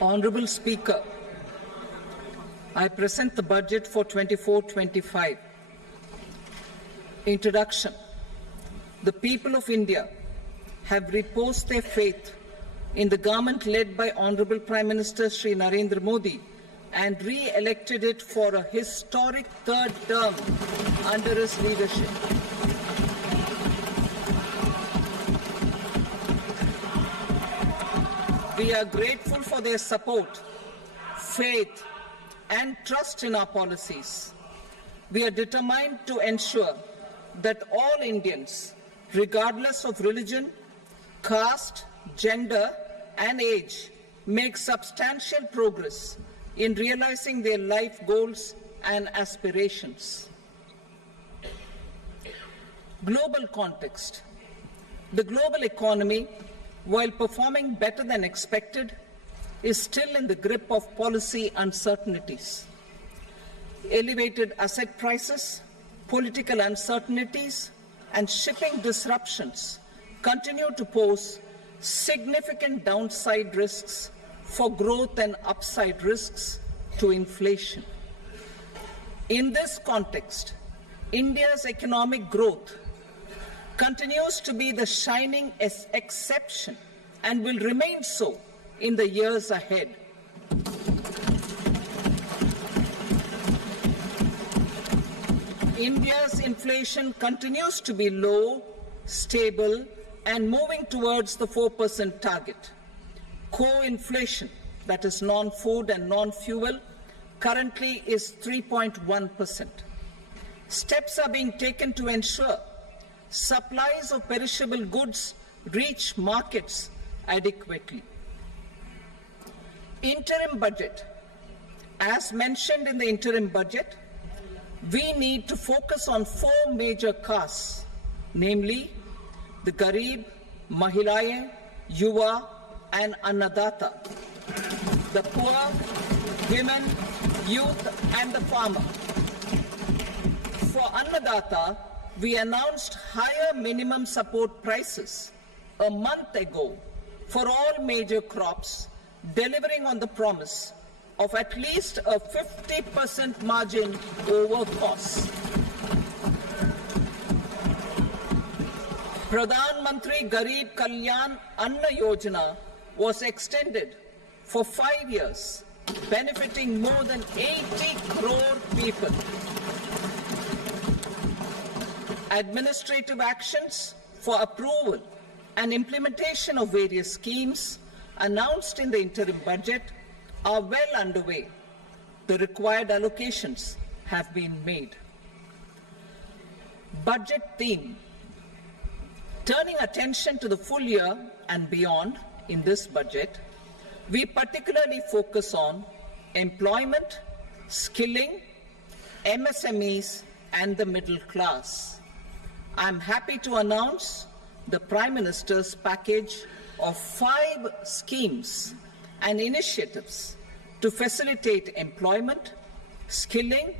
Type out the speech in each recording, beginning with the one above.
Honourable Speaker, I present the budget for 24-25. Introduction. The people of India have reposed their faith in the government led by Honourable Prime Minister Shri Narendra Modi and re-elected it for a historic third term under his leadership. We are grateful for their support, faith, and trust in our policies. We are determined to ensure that all Indians, regardless of religion, caste, gender, and age, make substantial progress in realizing their life goals and aspirations. Global context. The global economy, while performing better than expected, is still in the grip of policy uncertainties. Elevated asset prices, political uncertainties, and shipping disruptions continue to pose significant downside risks for growth and upside risks to inflation. In this context, India's economic growth continues to be the shining exception and will remain so in the years ahead. India's inflation continues to be low, stable, and moving towards the 4% target. Core inflation, that is non-food and non-fuel, currently is 3.1%. Steps are being taken to ensure supplies of perishable goods reach markets adequately. Interim budget. As mentioned in the interim budget, we need to focus on four major castes, namely the Garib, Mahilaye, Yuva, and Annadata, the poor, women, youth, and the farmer. For Annadata, we announced higher minimum support prices a month ago for all major crops, delivering on the promise of at least a 50% margin over costs. Pradhan Mantri Garib Kalyan Anna Yojana was extended for 5 years, benefiting more than 80 crore people. Administrative actions for approval and implementation of various schemes announced in the interim budget are well underway. The required allocations have been made. Budget theme. Turning attention to the full year and beyond in this budget, we particularly focus on employment, skilling, MSMEs, and the middle class. I'm happy to announce the Prime Minister's package of 5 schemes and initiatives to facilitate employment, skilling,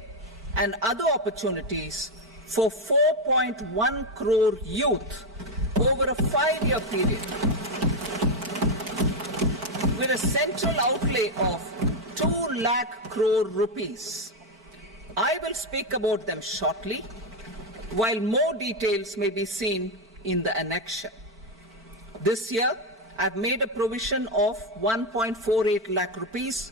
and other opportunities for 4.1 crore youth over a 5-year period, with a central outlay of 2 lakh crore rupees. I will speak about them shortly, while more details may be seen in the annexure. This year, I've made a provision of 1.48 lakh rupees,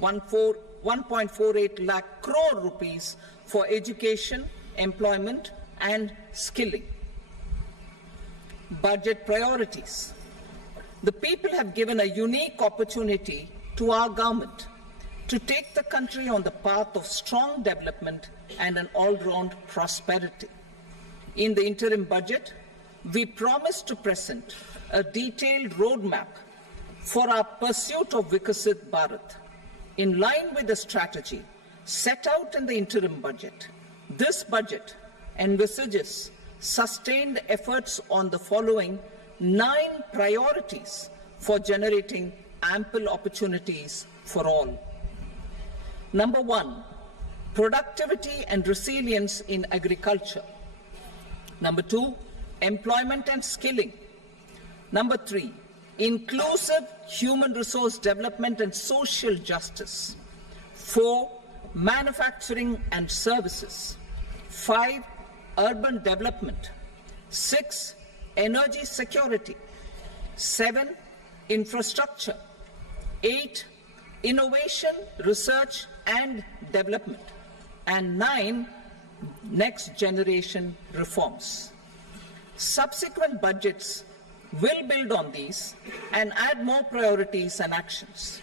1.48 lakh crore rupees for education, employment, and skilling. Budget priorities. The people have given a unique opportunity to our government to take the country on the path of strong development and an all-round prosperity. In the interim budget, we promise to present a detailed roadmap for our pursuit of Vikasit Bharat. In line with the strategy set out in the interim budget, this budget envisages sustained efforts on the following 9 priorities for generating ample opportunities for all. Number 1, productivity and resilience in agriculture. Number 2, employment and skilling. Number 3, inclusive human resource development and social justice. 4, manufacturing and services. 5, urban development. 6, energy security. 7, infrastructure. 8, innovation, research and development. And 9, next generation reforms. Subsequent budgets will build on these and add more priorities and actions.